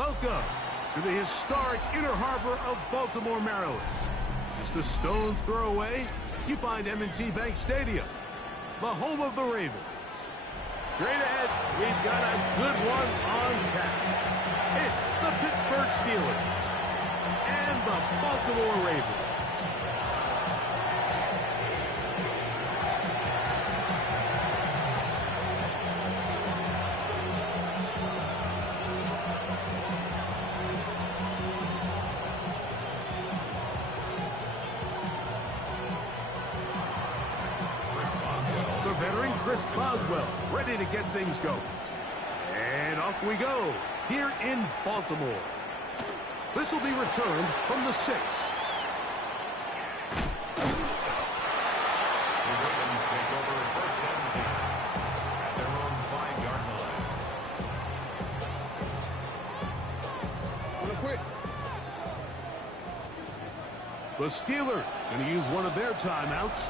Welcome to the historic Inner Harbor of Baltimore, Maryland. Just a stone's throw away, you find M&T Bank Stadium, the home of the Ravens. Straight ahead, we've got a good one on tap. It's the Pittsburgh Steelers and the Baltimore Ravens. Veteran Chris Boswell ready to get things going. And off we go here in Baltimore. This will be returned from the 6. The Ravens take over first and 10 at their own 5-yard line. Real quick. The Steelers going to use one of their timeouts.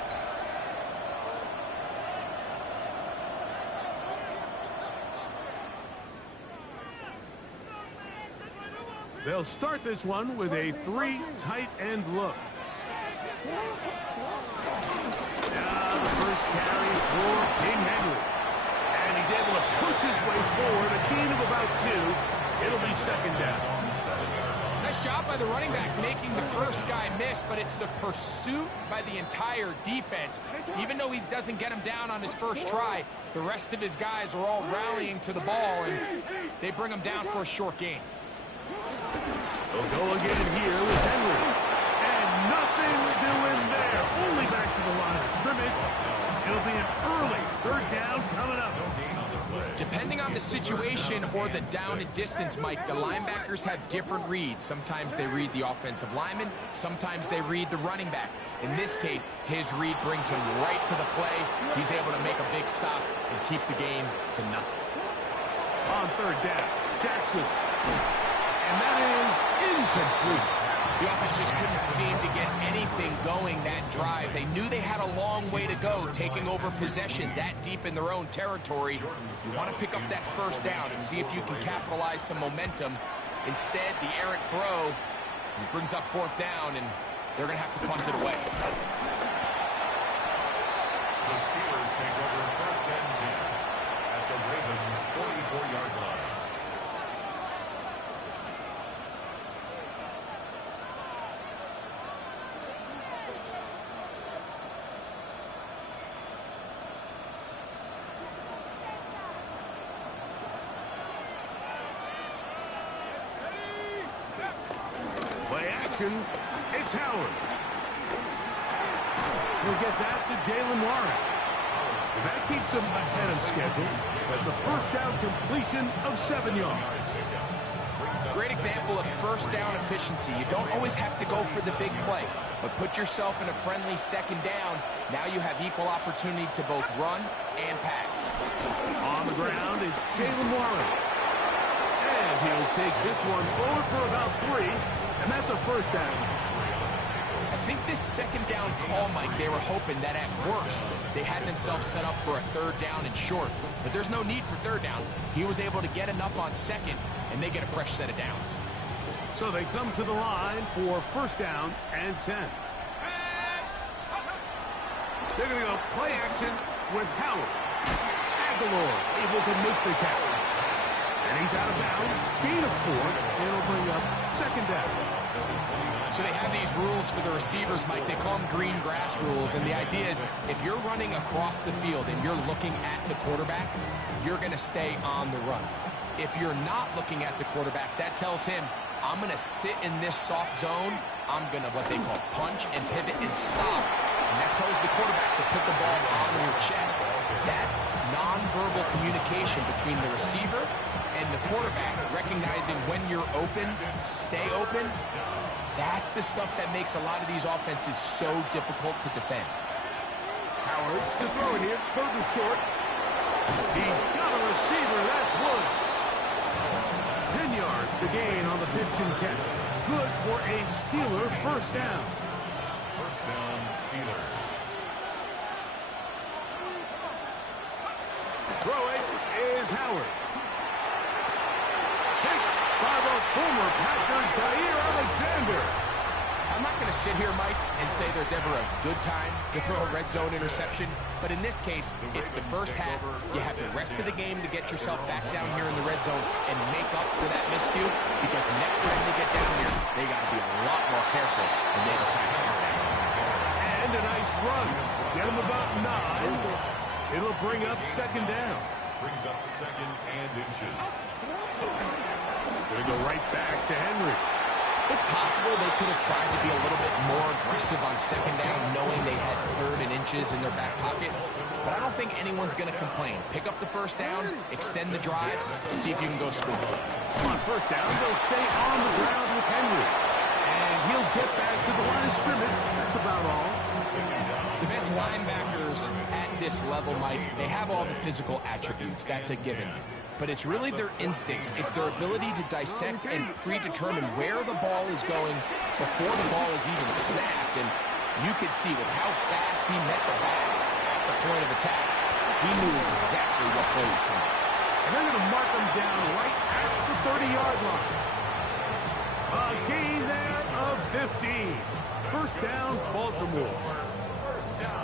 They'll start this one with a 3 tight end look. Now the first carry for King Henry. And he's able to push his way forward, a gain of about 2. It'll be second down. Nice job by the running backs making the first guy miss, but it's the pursuit by the entire defense. Even though he doesn't get him down on his first try, the rest of his guys are all rallying to the ball, and they bring him down for a short gain. They'll go again here with Henry. And nothing doing there. Only back to the line of scrimmage. It'll be an early third down coming up. Depending on the situation or the down and distance, Mike, the linebackers have different reads. Sometimes they read the offensive lineman. Sometimes they read the running back. In this case, his read brings him right to the play. He's able to make a big stop and keep the game to nothing. On third down, Jackson. And that is incomplete. The offense just couldn't seem to get anything going that drive. They knew they had a long way to go, taking over possession that deep in their own territory. You want to pick up that first down and see if you can capitalize some momentum. Instead, the errant throw brings up fourth down, and they're going to have to punt it away. The Steelers take over first and 10 at the Ravens' 44-yard line. It's Howard. He'll get that to Jalen Warren. And that keeps him ahead of schedule. That's a first down completion of 7 yards. Great example of first down efficiency. You don't always have to go for the big play, but put yourself in a friendly second down. Now you have equal opportunity to both run and pass. On the ground is Jalen Warren. And he'll take this one forward for about 3. And that's a first down. I think this second down call, Mike, they were hoping that at worst they had themselves set up for a third down and short. But there's no need for third down. He was able to get enough on second, and they get a fresh set of downs. So they come to the line for first down and 10. They're going to go play action with Howard. Aguilar able to make the catch. And he's out of bounds. Gain of 4. And it'll bring up second down. So they have these rules for the receivers, Mike. They call them green grass rules. And the idea is if you're running across the field and you're looking at the quarterback, you're going to stay on the run. If you're not looking at the quarterback, that tells him, I'm going to sit in this soft zone. I'm going to what they call punch and pivot and stop. And that tells the quarterback to put the ball on your chest. That nonverbal communication between the receiver and the quarterback, recognizing when you're open, stay open, that's the stuff that makes a lot of these offenses so difficult to defend. Howard to throw it here, third and short. He's got a receiver, that's Woods. 10 yards the gain on the pitch and catch. Good for a Steeler first down. First down, Steelers. Throwing is Howard. Pick 5 former Packer Jair Alexander. I'm not going to sit here, Mike, and say there's ever a good time to throw a red zone interception, but in this case, it's the first half. You have the rest of the game to get yourself back down here in the red zone and make up for that miscue, because next time they get down here, they got to be a lot more careful when they decide to come down. And a nice run. Get him about 9. It'll bring up second down. Brings up second and inches. Gonna go right back to Henry. It's possible they could have tried to be a little bit more aggressive on second down, knowing they had 3rd and inches in their back pocket. But I don't think anyone's going to complain. Pick up the first down, extend the drive, see if you can go score. On first down, they'll stay on the ground with Henry. And he'll get back to the line of scrimmage. That's about all. The best linebackers at this level, Mike, they have all the physical attributes. That's a given. But it's really their instincts. It's their ability to dissect and predetermine where the ball is going before the ball is even snapped. And you could see with how fast he met the bag at the point of attack, he knew exactly what play was coming. And they're going to mark him down right at the 30-yard line. A gain there of 15. First down, Baltimore.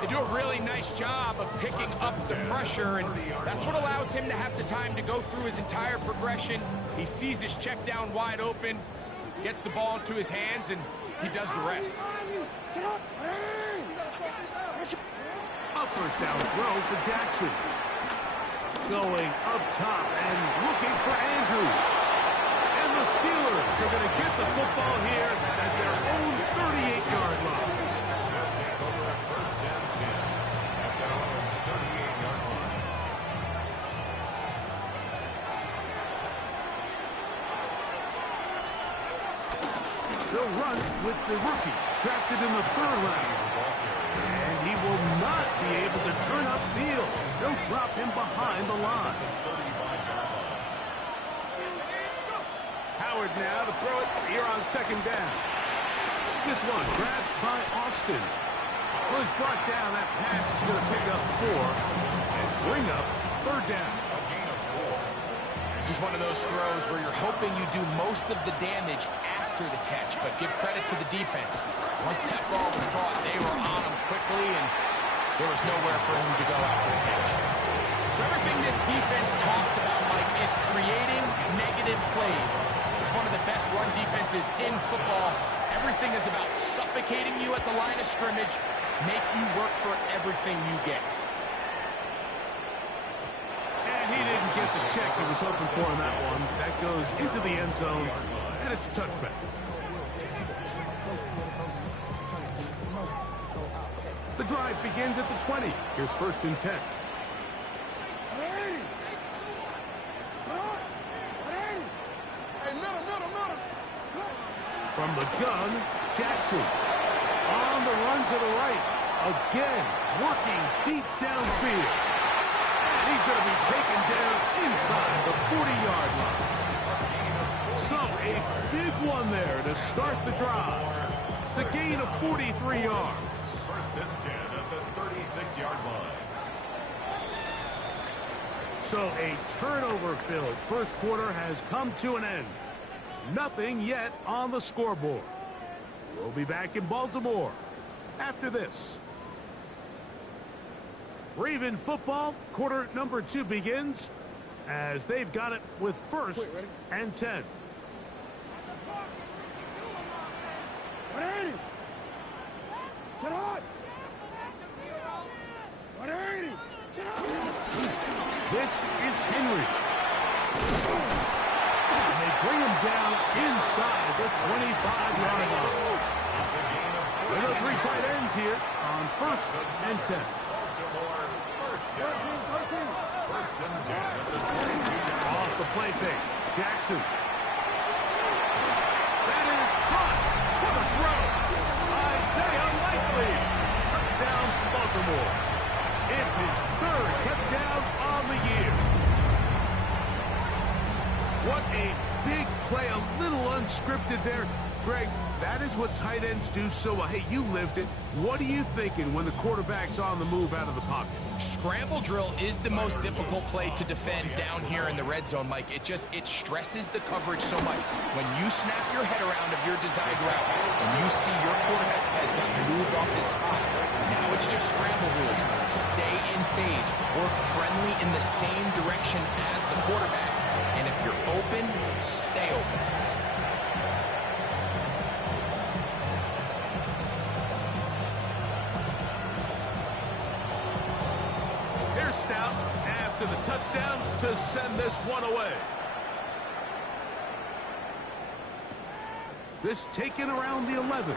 They do a really nice job of picking up the pressure, and that's what allows him to have the time to go through his entire progression. He sees his check down wide open, gets the ball into his hands, and he does the rest. A first down throw for Jackson. Going up top and looking for Andrews. And the Steelers are going to get the football here at their own 38-yard line. They'll run with the rookie, drafted in the 3rd round. And he will not be able to turn upfield. They'll drop him behind the line. Howard now to throw it here on second down. This one grabbed by Austin. Was brought down. That pass is going to pick up 4 and bring up 3rd down. This is one of those throws where you're hoping you do most of the damage after the catch, but give credit to the defense. Once that ball was caught, they were on him quickly, and there was nowhere for him to go after the catch. So everything this defense talks about, Mike, is creating negative plays. It's one of the best run defenses in football. Everything is about suffocating you at the line of scrimmage, make you work for everything you get. And he didn't get the check he was hoping for in that one. That goes into the end zone, and it's a touchback. The drive begins at the 20. Here's 1st and 10. From the gun, Jackson. On the run to the right. Again, working deep downfield. And he's going to be taken down inside the 40-yard line. So a big one there to start the drive. It's a gain of 43 yards. 1st and 10 at the 36-yard line. So a turnover-filled first quarter has come to an end. Nothing yet on the scoreboard. We'll be back in Baltimore after this. Raven football, quarter number 2 begins as they've got it with 1st and 10. This is Henry. And they bring him down inside the 25-yard line. There are 3 tight ends here on 1st and 10. Baltimore, 1st and 10 at the 22. Off the play fake. Jackson. That is caught for the throw. Isaiah Likely. Touchdown, Baltimore. It's his 3rd touchdown on the year. What a big play. A little unscripted there. Greg, that is what tight ends do so well. Hey, you lived it. What are you thinking when the quarterback's on the move out of the pocket? Scramble drill is the most difficult play to defend down here in the red zone, Mike. It stresses the coverage so much. When you snap your head around of your designed route and you see your quarterback has got moved off his spot, now it's just scramble rules. Stay in phase. Work friendly in the same direction as the quarterback. And if you're open, stay open. Stout after the touchdown to send this one away. This taken around the 11.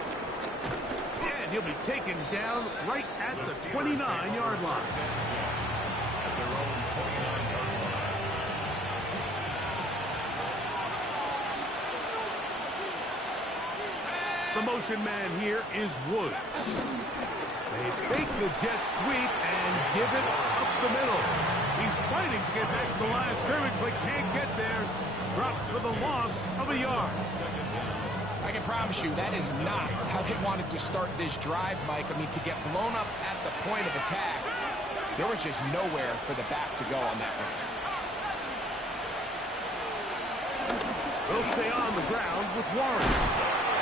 And he'll be taken down right at the 29-yard line. At their own 29-yard line. The motion man here is Woods. They fake the jet sweep and give it up the middle. He's fighting to get back to the line of scrimmage, but can't get there. Drops for the loss of a yard. I can promise you that is not how they wanted to start this drive, Mike. I mean, to get blown up at the point of attack, there was just nowhere for the back to go on that one. They'll stay on the ground with Warren.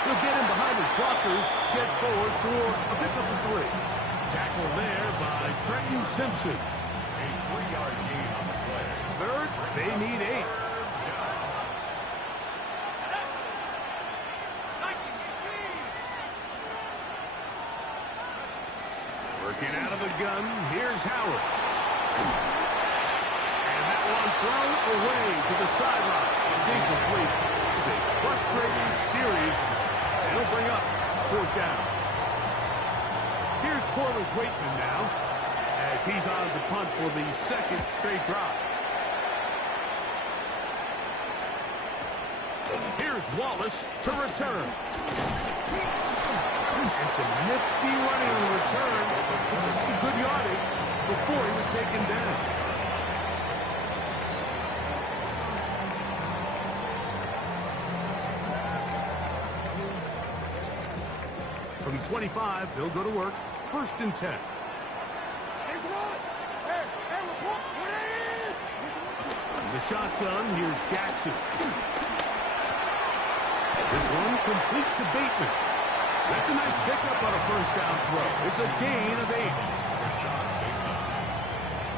He'll get him behind his blockers, get forward for a pickup of 3. Tackle there by Trenton Simpson. A 3-yard gain on the play. Third, they need 8. Working out of the gun, here's Howard. And that one thrown away to the sideline. It's incomplete. It's a frustrating series. It'll bring up 4th down. Here's Corliss Waitman now, as he's on to punt for the 2nd straight drive. Here's Wallace to return. And some nifty running on the return. Some good yardage before he was taken down. From 25, they'll go to work. 1st and 10. The shotgun, here's Jackson. This one complete to Bateman. That's a nice pickup on a 1st down throw. It's a gain of 8. Rashad Bateman.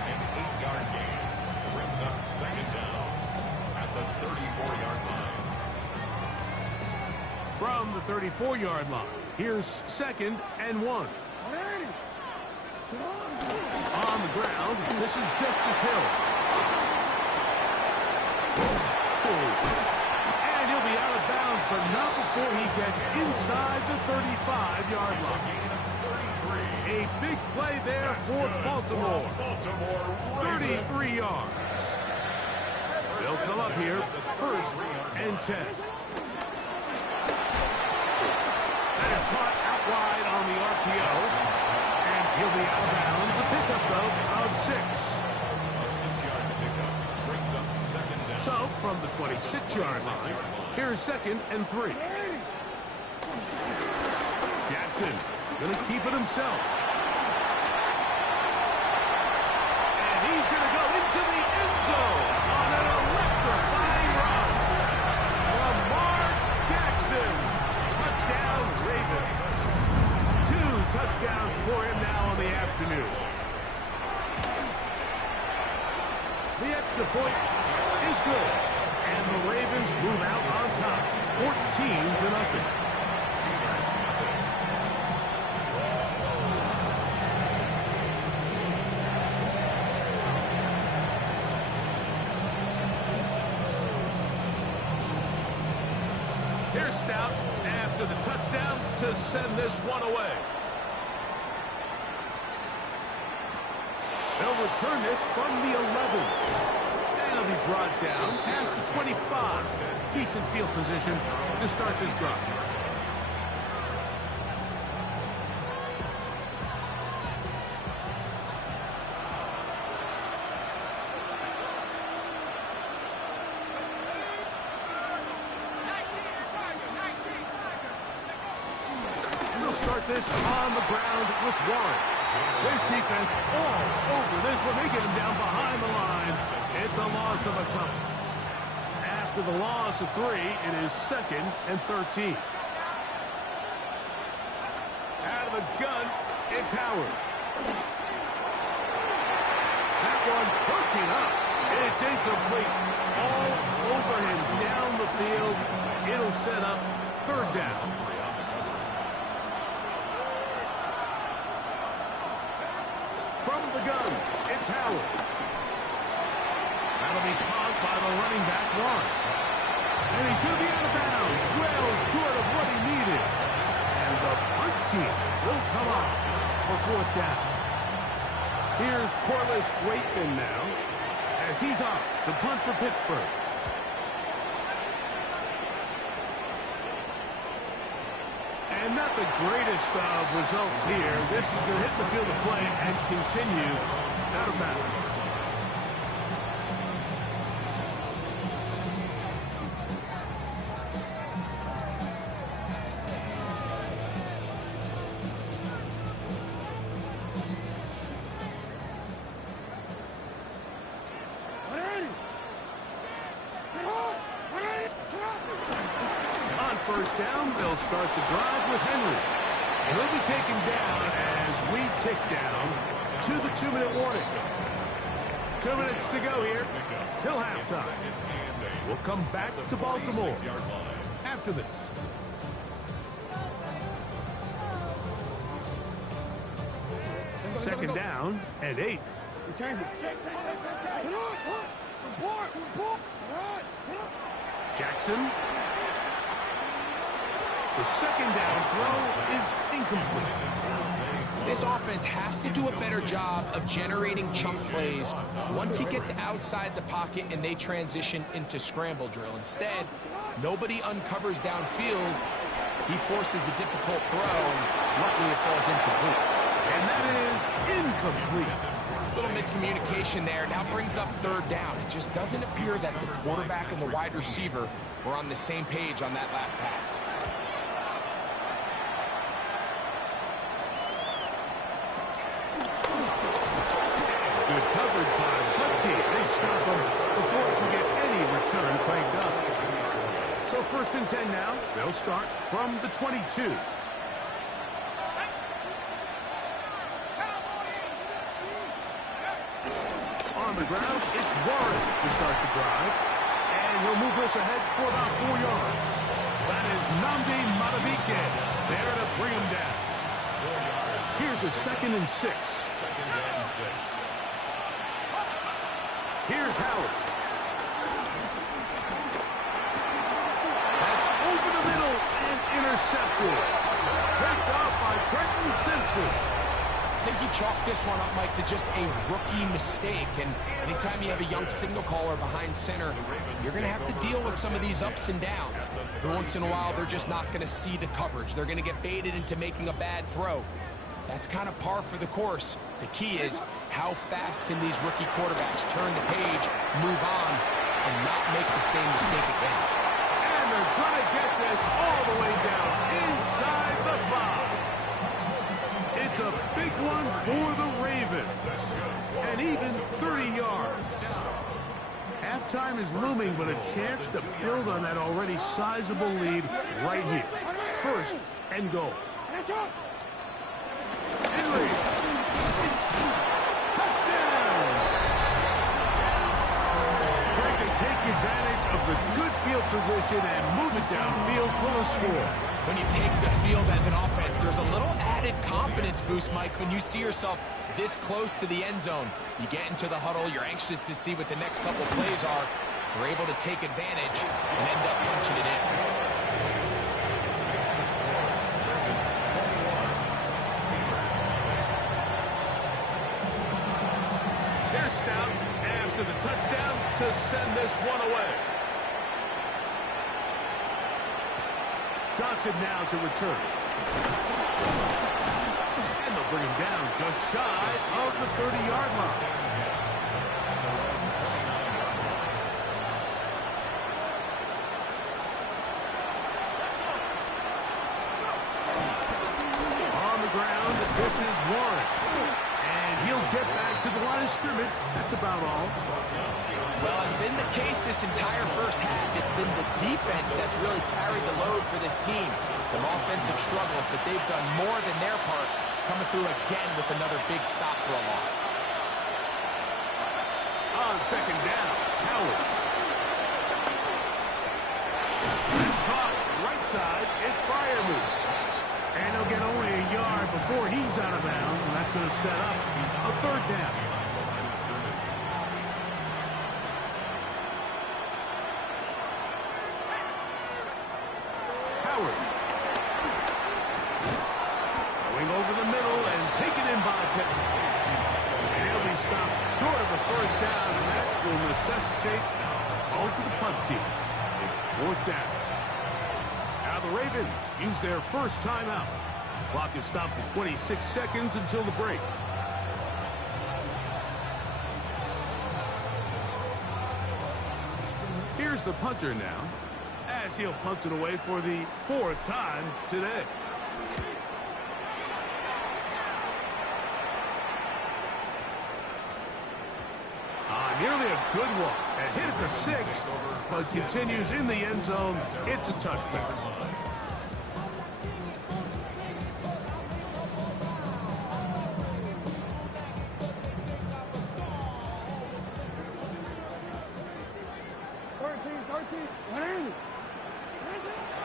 An 8-yard gain brings up 2nd down at the 34-yard line. From the 34-yard line, here's 2nd and 1. On the ground, this is Justice Hill. And he'll be out of bounds, but not before he gets inside the 35-yard line. A big play there for Baltimore. 33 yards. They'll come up here, 1st and 10. That is caught out wide on the RPO. And he'll be out of bounds. A pickup, though, of 6. A 6-yard pickup brings up 2nd down. So, from the 26-yard line, here's 2nd and 3. Jackson going to keep it himself. And he's going to go into the end zone on an electrifying run. Lamar Jackson. Touchdown, Ravens. 2 touchdowns for him now on the afternoon. The extra point is good. And the Ravens move out on top, 14-0. Here's Stout after the touchdown to send this one away. They'll return this from the 11. And it'll be brought down past the 25. Decent field position to start this drive. this on the ground with Warren. There's defense all over this one. They get him down behind the line. It's a loss of a couple. After the loss of 3, it is 2nd and 13. Out of the gun, it's Howard. That one hooking up. It's incomplete. All over him down the field. It'll set up 3rd down. From the gun, it's Howard. That'll be caught by the running back, Warren. And he's going to be out of bounds. Well short of what he needed. And the punt team will come on for 4th down. Here's Corliss Waitman now as he's up to punt for Pittsburgh. And not the greatest of results here. This is going to hit the field of play and continue out of bounds. First down, they'll start the drive with Henry. And he'll be taken down as we tick down to the 2-minute warning. 2 minutes to go here till halftime. We'll come back to Baltimore after this. Second down and 8. Jackson. The second down throw is incomplete. This offense has to do a better job of generating chunk plays once he gets outside the pocket and they transition into scramble drill. Instead, nobody uncovers downfield. He forces a difficult throw, and luckily it falls incomplete. And that is incomplete. A little miscommunication there. Now brings up 3rd down. It just doesn't appear that the quarterback and the wide receiver were on the same page on that last pass. Good coverage by the punt team. They stop him before he can get any return cranked up. So 1st and 10 now. They'll start from the 22. On the ground, it's Warren to start the drive. And he'll move this ahead for about 4 yards. That is Nnamdi Madubuike there to bring him down. Here's a 2nd and 6. Here's Howard. That's over the middle and intercepted. Picked off by Trenton Simpson. I think you chalk this one up, Mike, to just a rookie mistake. And anytime you have a young signal caller behind center, you're going to have to deal with some of these ups and downs. Every once in a while, they're just not going to see the coverage. They're going to get baited into making a bad throw. That's kind of par for the course. The key is how fast can these rookie quarterbacks turn the page, move on, and not make the same mistake again. And they're going to get this all the way down inside the 5. It's a big one for the Ravens. And even 30 yards. Halftime is looming, but a chance to build on that already sizable lead right here. 1st and goal. Henry. Touchdown. They can take advantage of the good field position and move it downfield for a score. When you take the field as an offense, there's a little added confidence boost, Mike, when you see yourself this close to the end zone. You get into the huddle, you're anxious to see what the next couple plays are. You're able to take advantage and end up punching it in. Here's Stout after the touchdown to send this one away. Johnson now to return. And they'll bring him down just shy of the 30-yard line. On This is Warren. And he'll get back to the line of scrimmage. That's about all. Well, it's been the case this entire first half. It's been the defense that's really carried the load for this team. Some offensive struggles, but they've done more than their part, coming through again with another big stop for a loss. On second down, Howard. It's caught right side. It's Freiermuth. And he'll get only a yard before he's out of bounds, and that's going to set up a third down. Howard. Going over the middle and taken in by Pitt. And he'll be stopped short of a first down, and that will necessitate a call to the punt team. It's fourth down. Now the Ravens use their first timeout. Clock is stopped at 26 seconds until the break. Here's the punter now, as he'll punt it away for the fourth time today. Nearly a good one. And hit at the 6, but continues in the end zone. It's a touchback.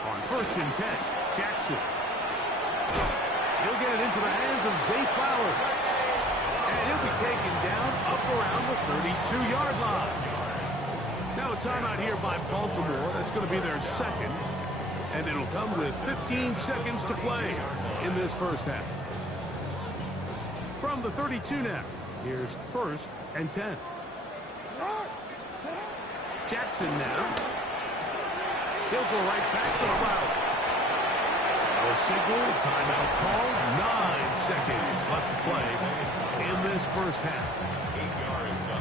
On first and 10, Jackson. He'll get it into the hands of Zay Flowers. And he'll be taken down up around the 32-yard line. Now a timeout here by Baltimore. That's going to be their second. And it'll come with 15 seconds to play in this first half. From the 32 now, here's first and 10. Jackson now. He'll go right back to Flowers. No signal, timeout call. 9 seconds left to play in this first half.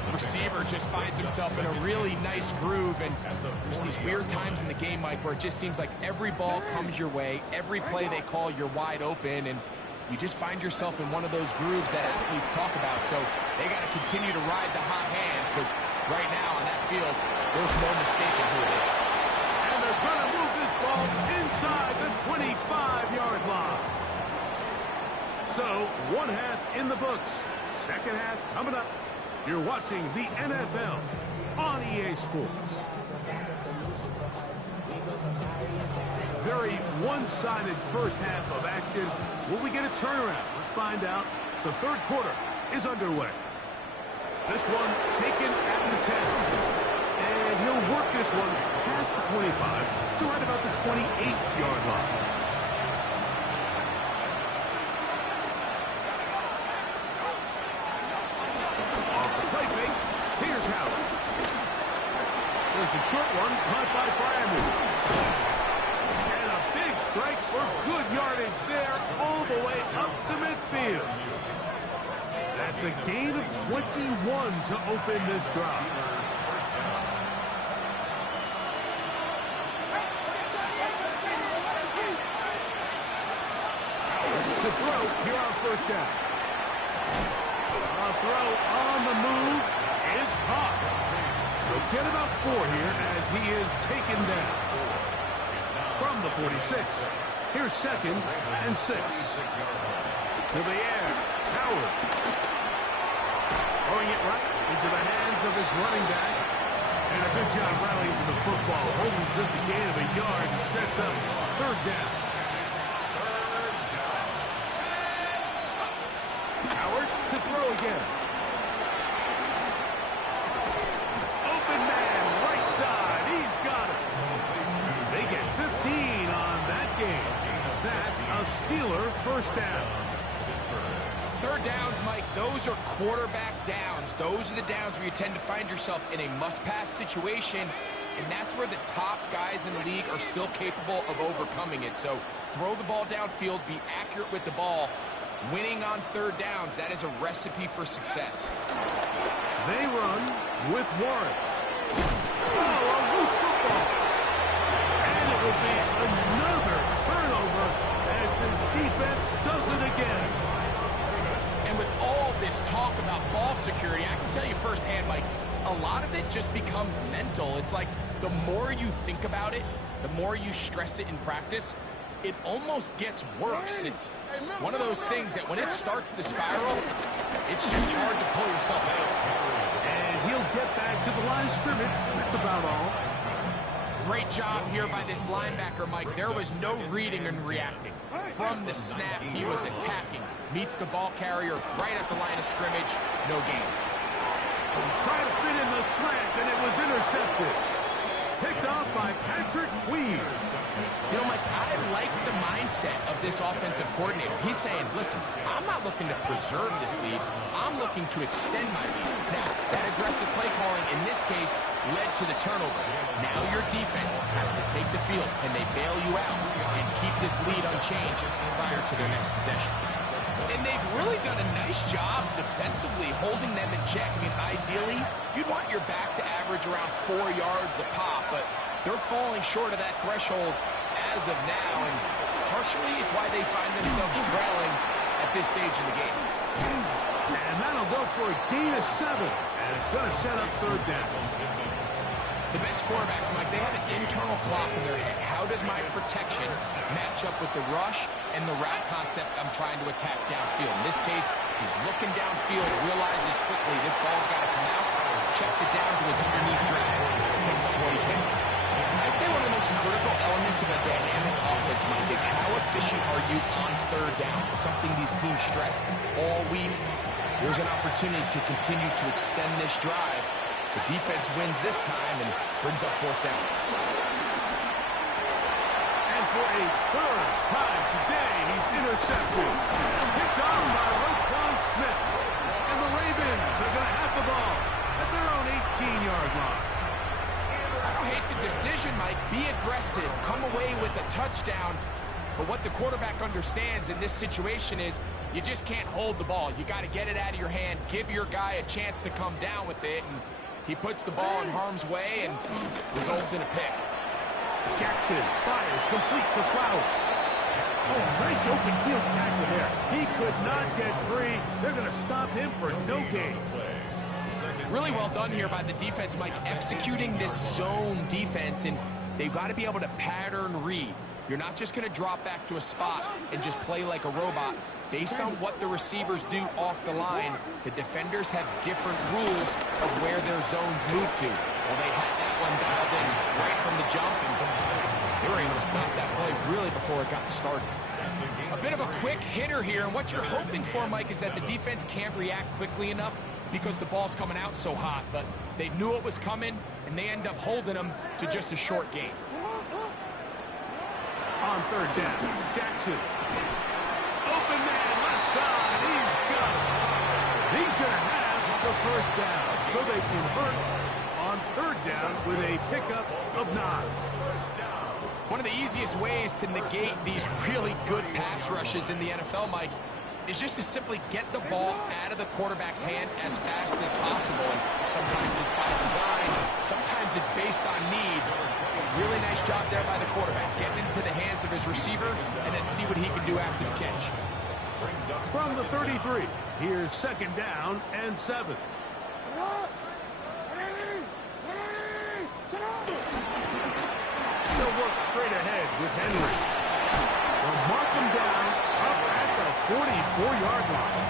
The receiver just finds himself in a really nice groove, and there's these weird times in the game, Mike, where it just seems like every ball comes your way, every play they call, you're wide open, and you just find yourself in one of those grooves that athletes talk about. So they got to continue to ride the hot hand, because right now on that field, there's no mistaking who it is. And they're going to move this ball inside the 25-yard line. So, one half in the books. Second half coming up. You're watching the NFL on EA Sports. Very one-sided first half of action. Will we get a turnaround? Let's find out. The third quarter is underway. This one taken at the 10. And he'll work this one past the 25 to right about the 28-yard line. There's a short one caught by Freiermuth. And a big strike for good yardage there all the way up to midfield. That's a gain of 21 to open this drive. To throw here on first down. A throw on the move is caught. He'll get about 4 here as he is taken down. From the 46, here's second and 6. To the air, Howard. Throwing it right into the hands of his running back. And a good job rallying to the football. Holding just a gain of a yard and sets up third down. Howard to throw again. Steeler first down. Third downs, Mike, those are quarterback downs. Those are the downs where you tend to find yourself in a must-pass situation, and that's where the top guys in the league are still capable of overcoming it. So throw the ball downfield, be accurate with the ball. Winning on third downs, that is a recipe for success. They run with Warren. Oh, a loose football. And it will be another turnover as this defense does it again. And with all this talk about ball security, I can tell you firsthand, Mike, a lot of it just becomes mental. It's like the more you think about it, the more you stress it in practice, it almost gets worse. It's one of those things that when it starts to spiral, it's just hard to pull yourself out. And he'll get back to the line of scrimmage. That's about all. Great job here by this linebacker, Mike. There was no reading and reacting. From the snap, he was attacking. Meets the ball carrier right at the line of scrimmage. No gain. Trying to fit in the slant, and it was intercepted. Picked off by Patrick Weeds. You know, Mike, I like the mindset of this offensive coordinator. He's saying, listen, I'm not looking to preserve this lead. I'm looking to extend my lead. Now, that aggressive play calling in this case led to the turnover. Now your defense has to take the field. Can they bail you out and keep this lead unchanged prior to their next possession? And they've really done a nice job defensively holding them in check. I mean, ideally, you'd want your back to average around 4 yards a pop, but they're falling short of that threshold as of now, and partially it's why they find themselves trailing at this stage in the game. And that'll go for a gain of 7, and it's going to set up third down. The best quarterbacks, Mike, they have an internal clock in their head. How does my protection match up with the rush and the route concept I'm trying to attack downfield? In this case, he's looking downfield, realizes quickly this ball's got to come out, checks it down to his underneath drag, picks up what he can. I'd say one of the most critical elements of a dynamic offense, Mike, is how efficient are you on third down? It's something these teams stress all week. There's an opportunity to continue to extend this drive. The defense wins this time and brings up fourth down. And for a third time today, he's intercepted. Picked off by Roquan Smith. And the Ravens are going to have the ball at their own 18-yard line. I don't hate the decision, Mike. Be aggressive. Come away with a touchdown. But what the quarterback understands in this situation is you just can't hold the ball. You got to get it out of your hand. Give your guy a chance to come down with it. And he puts the ball in harm's way and results in a pick. Jackson fires complete to Flowers. Oh, nice open field tackle there. He could not get free. They're going to stop him for no gain. Really well done here by the defense, Mike, executing this zone defense, and they've got to be able to pattern read. You're not just going to drop back to a spot and just play like a robot. Based on what the receivers do off the line, the defenders have different rules of where their zones move to. Well, they had that one dialed in right from the jump, and they were able to stop that play really before it got started. A bit of a quick hitter here, and what you're hoping for, Mike, is that the defense can't react quickly enough because the ball's coming out so hot, but they knew it was coming, and they end up holding them to just a short gain. On third down, Jackson. Open man, left side, he's got it. He's going to have the first down, so they convert on third down with a pickup of 9. One of the easiest ways to negate these really good pass rushes in the NFL, Mike, is just to simply get the ball out of the quarterback's hand as fast as possible. And sometimes it's by design, sometimes it's based on need. Really nice job there by the quarterback, getting into the hands of his receiver and then see what he can do after the catch. From the 33, here's second down and 7. They'll work straight ahead with Henry. They'll mark him down up at the 44-yard line.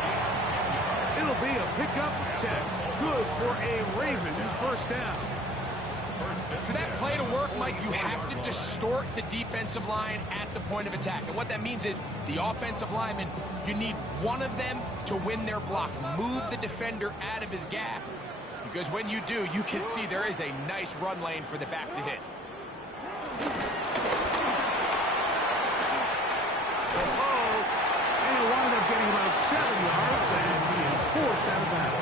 It'll be a pickup of 10. Good for a Raven first down. For that play to work, Mike, you have to distort the defensive line at the point of attack. And what that means is the offensive lineman, you need one of them to win their block. Move the defender out of his gap. Because when you do, you can see there is a nice run lane for the back to hit. And he'll wind up getting about 7 yards as he is forced out of bounds.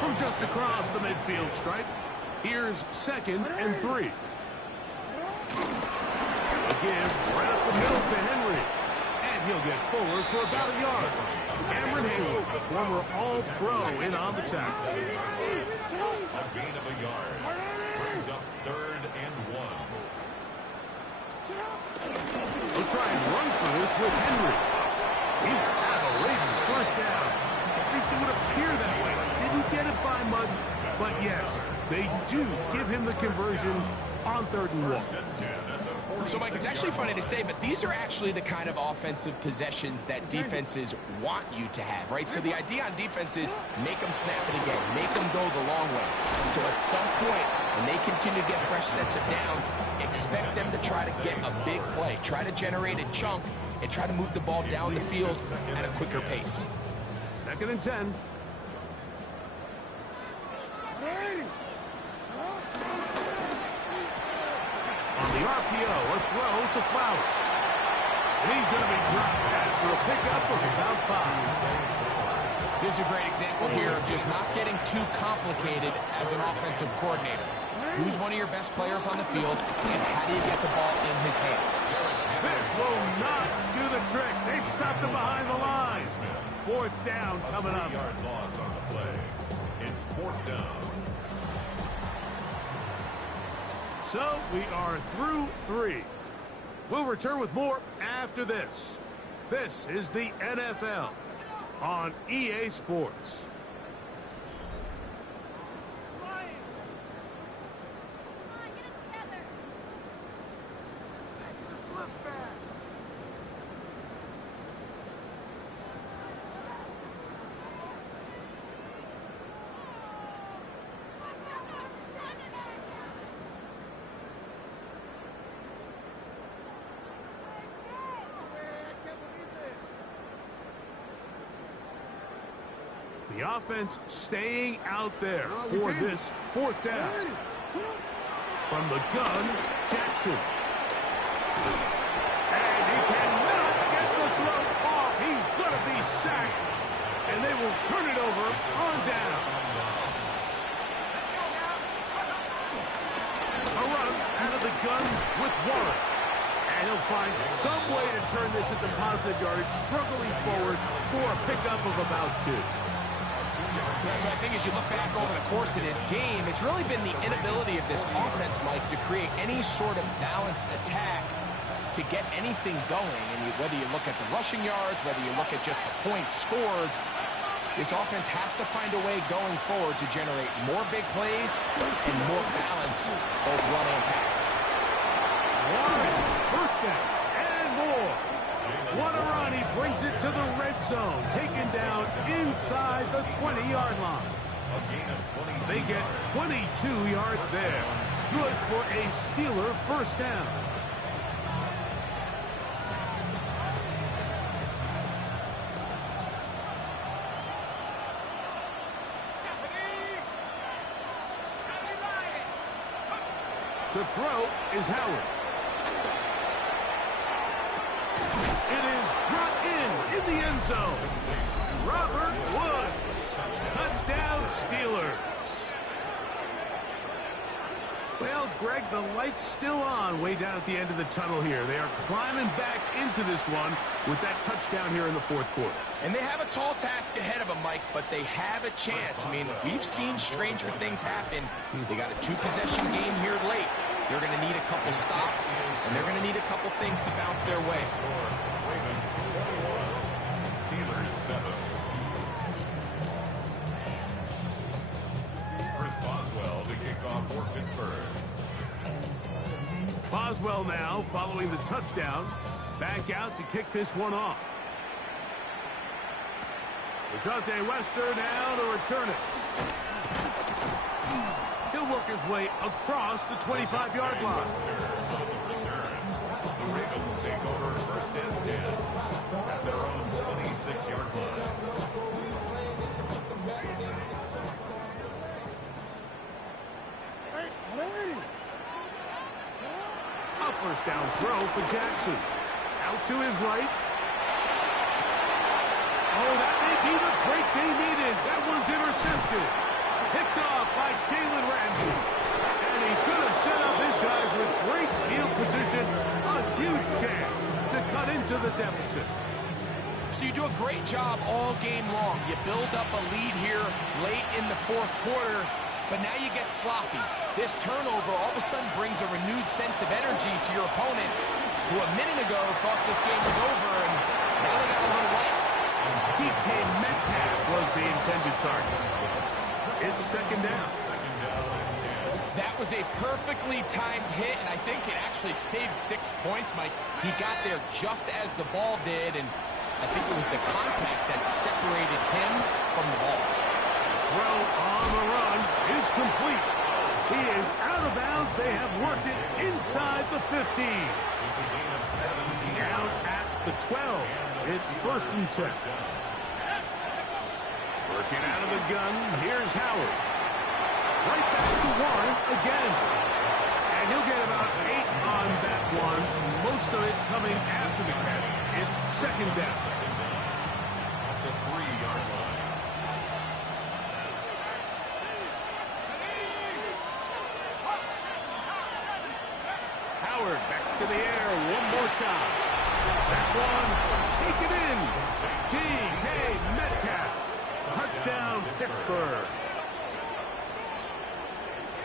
From just across the midfield stripe, here's second and 3. Again, right up the middle to Henry. And he'll get forward for about a yard. Cameron Haywood, the former All-Pro, in on the tackle. A gain of a yard. Brings up third and 1. We'll try and run for this with Henry. He will have a Ravens first down. At least it would appear that way. Didn't get it by much, but yes, they do give him the conversion on 3rd and 1. So, Mike, it's actually funny to say, but these are actually the kind of offensive possessions that defenses want you to have, right? So the idea on defense is make them snap it again, make them go the long way. So at some point, when they continue to get fresh sets of downs, expect them to try to get a big play, try to generate a chunk, and try to move the ball down the field at a quicker pace. 2nd and 10. On the RPO, a throw to Flowers. And he's going to be dropped after a pickup of about 5. This is a great example here of just not getting too complicated as an offensive coordinator. Who's one of your best players on the field, and how do you get the ball in his hands? This will not do the trick. They've stopped him behind the line. 4th down coming up. 3-yard loss on the play. It's 4th down. So we are through 3. We'll return with more after this. This is the NFL on EA Sports. The offense staying out there for this 4th down. From the gun, Jackson. And he cannot get the throw off. He's going to be sacked. And they will turn it over on down. A run out of the gun with Warren. And he'll find some way to turn this into positive yardage, struggling forward for a pickup of about 2. Yeah, so I think as you look back over the course of this game, it's really been the inability of this offense, Mike, to create any sort of balanced attack to get anything going. And whether you look at the rushing yards, whether you look at just the points scored, this offense has to find a way going forward to generate more big plays and more balance, both run and pass. Warren, first down and more. What a run. He brings it to the red zone. Taken down inside the 20-yard line. They get 22 yards there. Good for a Steeler first down. To throw is Howard. It is brought in the end zone. Robert Woods. Touchdown, Steelers. Well, Greg, the light's still on way down at the end of the tunnel here. They are climbing back into this one with that touchdown here in the 4th quarter. And they have a tall task ahead of them, Mike, but they have a chance. I mean, we've seen stranger things happen. They got a 2-possession game here late. They're going to need a couple stops, and they're going to need a couple things to bounce their way. Steelers 7. Chris Boswell to kick off for Pittsburgh. Boswell now, following the touchdown, back out to kick this one off. Dejounte Wester now to return it. He'll work his way across the 25-yard line. The Ravens take over 1st and 10 at their own 26-yard line. A first down throw for Jackson. Out to his right. Oh, that may be the break they needed. That one's intercepted. Picked off by Jalen Ramsey. And he's going to set up his guys with great field position. A huge chance to cut into the deficit. So you do a great job all game long. You build up a lead here late in the 4th quarter, but now you get sloppy. This turnover all of a sudden brings a renewed sense of energy to your opponent, who a minute ago thought this game was over, and now they got a little life. DK Metcalf was the intended target. It's second down. That was a perfectly timed hit, and I think it actually saved 6 points, Mike. He got there just as the ball did, and I think it was the contact that separated him from the ball. Throw on the run is complete. He is out of bounds. They have worked it inside the 15. Down at the 12. It's first and 10. Working out of the gun. Here's Howard. Right back to Warren again. And he'll get about 8 on that one. Most of it coming after the catch. It's second down. At the 3-yard line. Howard back to the air one more time. That one, take it in. DK Metcalf. Touchdown, Pittsburgh.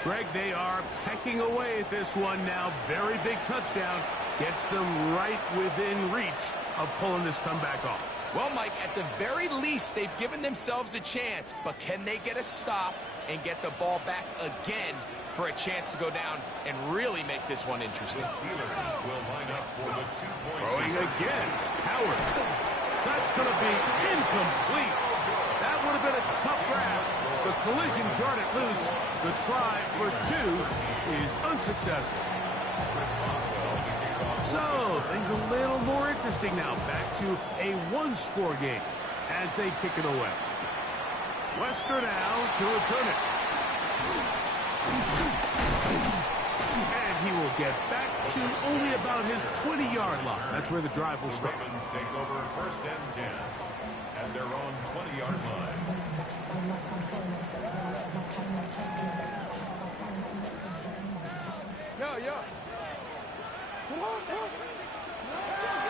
Greg, they are pecking away at this one now. Very big touchdown. Gets them right within reach of pulling this comeback off. Well, Mike, at the very least, they've given themselves a chance, but can they get a stop and get the ball back again for a chance to go down and really make this one interesting? The Steelers will line up for the 2-point. Throwing again. Howard. That's going to be incomplete. That would have been a tough grasp. The collision jarred it loose. The try for 2 is unsuccessful. So, things a little more interesting now. Back to a one-score game as they kick it away. Wester now to return it. And he will get back to only about his 20-yard line. That's where the drive will start. Ravens take over first and 10 at their own 20-yard line.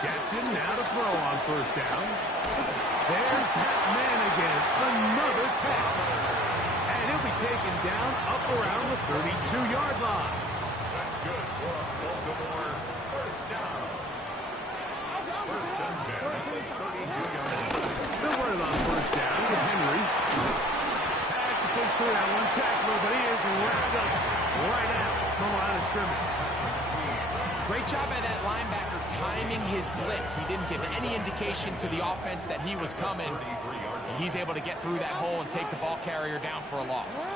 Jackson now to throw on first down. There's Pat Man again. Another catch. And he'll be taken down up around the 32-yard line. That's good for a Baltimore first down. First and 10 at the 32-yard line. They'll run it on first down with Henry. Had to push through that one tackler, but he is wrapped up right out from the line of scrimmage. Great job by that linebacker timing his blitz. He didn't give any indication to the offense that he was coming. And he's able to get through that hole and take the ball carrier down for a loss.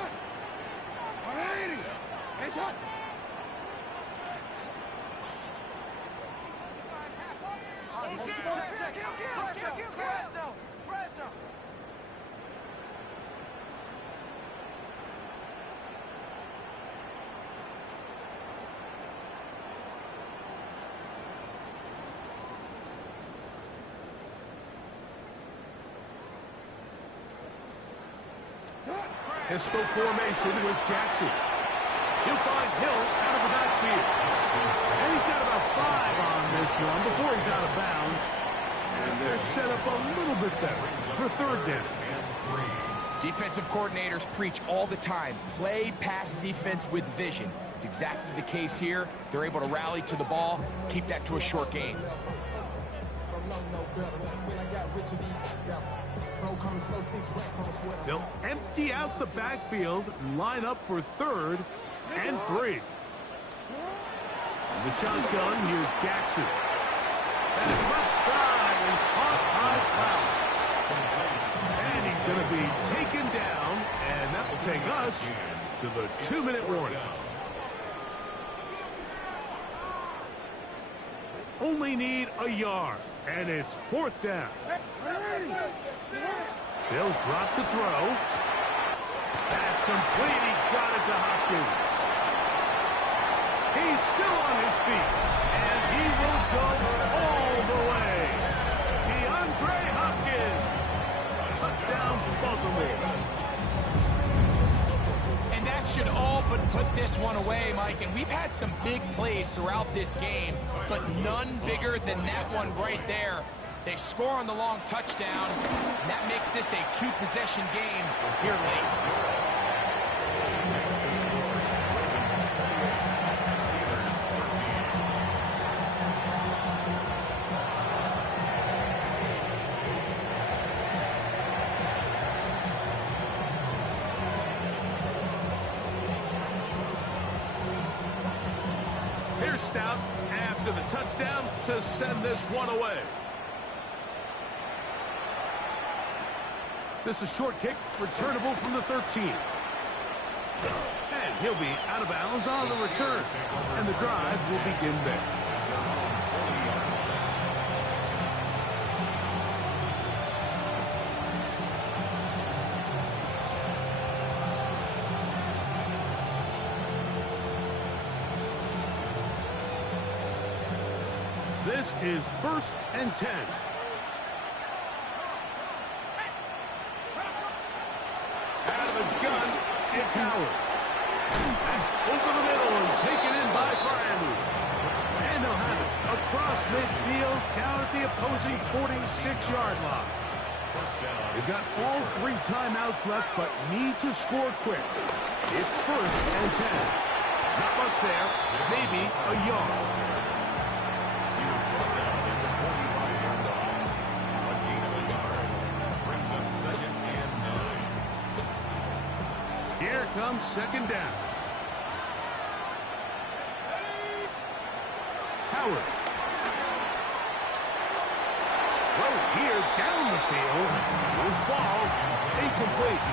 Pistol formation with Jackson. He'll find Hill out of the backfield. And he's got about 5 on this one before he's out of bounds. And they're set up a little bit better for third down. Defensive coordinators preach all the time, play pass defense with vision. It's exactly the case here. They're able to rally to the ball, keep that to a short game. They'll empty out the backfield and line up for third and 3. In the shotgun, here's Jackson. That is left side and caught by Fowler. And he's going to be taken down, and that will take us to the 2-minute warning. Only need a yard, and it's fourth down. Bill's drop to throw. That's complete. He got it to Hopkins. He's still on his feet, and he will go all the way. DeAndre Hopkins. Touchdown, Baltimore. And that should all but put this one away, Mike. And we've had some big plays throughout this game, but none bigger than that one right there. They score on the long touchdown, and that makes this a 2-possession game here late. First out after the touchdown to send this one away. This is a short kick, returnable from the 13. And he'll be out of bounds on the return. And the drive will begin there. This is 1st and 10. Out of the gun, it's Howard. And over the middle and taken in by Miami. And they'll have it across midfield down at the opposing 46-yard line. They've got all 3 timeouts left, but need to score quick. It's 1st and 10. Not much there, maybe a yard. Here comes 2nd down. Howard. Throw here down the field. Won't fall. Incomplete.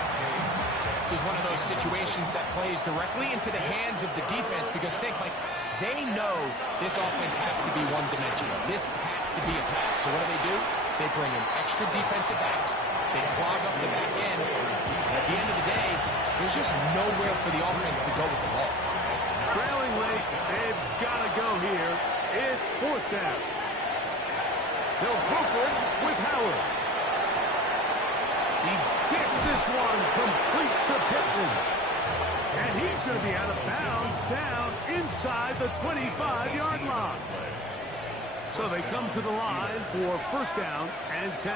This is one of those situations that plays directly into the hands of the defense because think, like, they know this offense has to be one-dimensional. This has to be a pass. So what do? They bring in extra defensive backs. They clog up the back end. And at the end of the day, there's just nowhere for the offense to go with the ball. Trailing late, they've got to go here. It's 4th down. They'll go for it with Howard. He gets this one complete to Pittman. And he's going to be out of bounds down inside the 25-yard line. So they come to the line for 1st down and 10.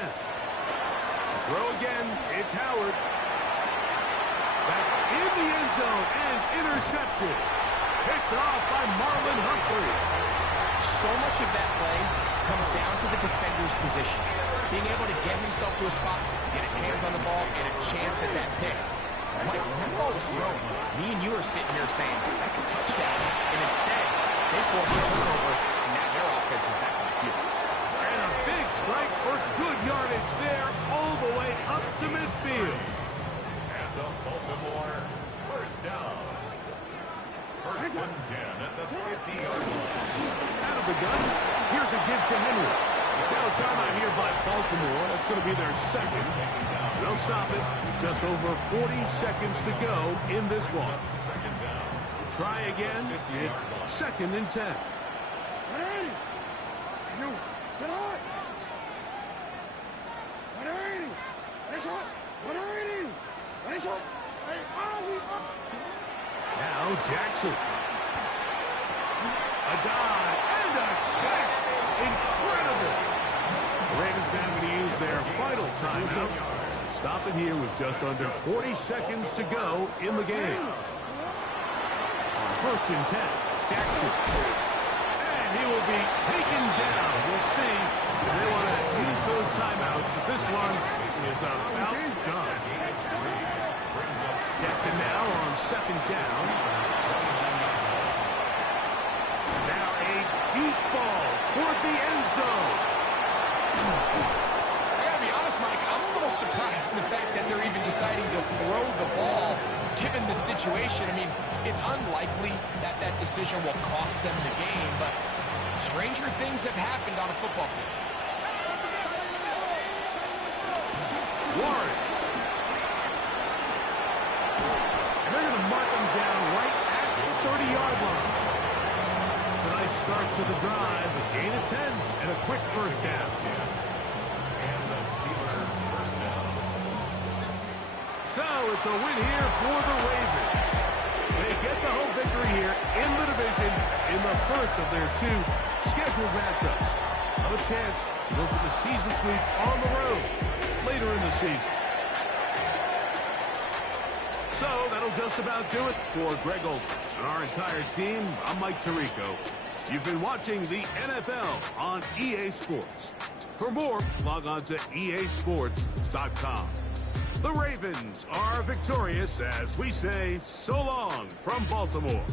Throw again, it's Howard. That's in the end zone and intercepted. Picked off by Marlon Humphrey. So much of that play comes down to the defender's position. Being able to get himself to a spot, get his hands on the ball, and a chance at that pick. Mike, when that ball was thrown, me and you are sitting here saying, that's a touchdown. And instead, they forced a turnover, and now their offense is back on the field. And a big strike for good yardage there, all the way up to midfield. And the Baltimore 1st down. 1st and 10 at the 50-yard line. Out of the gun, here's a give to Henry. Now timeout here by Baltimore. That's going to be their 2nd. They'll stop it. Just over 40 seconds to go in this one. 2nd down. Try again. It's 2nd and 10. Now Jackson. A dive and a catch. Incredible. The Ravens now going to use their final timeout. Stop it here with just under 40 seconds to go in the game. On 1st and 10, Jackson. And he will be taken down. We'll see if they want to use those timeouts, but this one is about done. Jackson now on 2nd down. Now a deep ball toward the end zone. I gotta be honest, Mike, I'm a little surprised in the fact that they're even deciding to throw the ball given the situation. I mean, it's unlikely that that decision will cost them the game, but stranger things have happened on a football field. Warren. And they're going to mark him down right at the 30-yard line. Tonight's start to the drive, a gain of 10 and a quick 1st down. And the Steelers 1st down. So it's a win here for the Ravens. They get the home victory here in the division in the 1st of their 2 scheduled matchups. Have a chance to go for the season sweep on the road later in the season. So that'll just about do it for Greg Olson and our entire team. I'm Mike Tirico. You've been watching the NFL on EA Sports. For more, log on to easports.com. The Ravens are victorious as we say so long from Baltimore.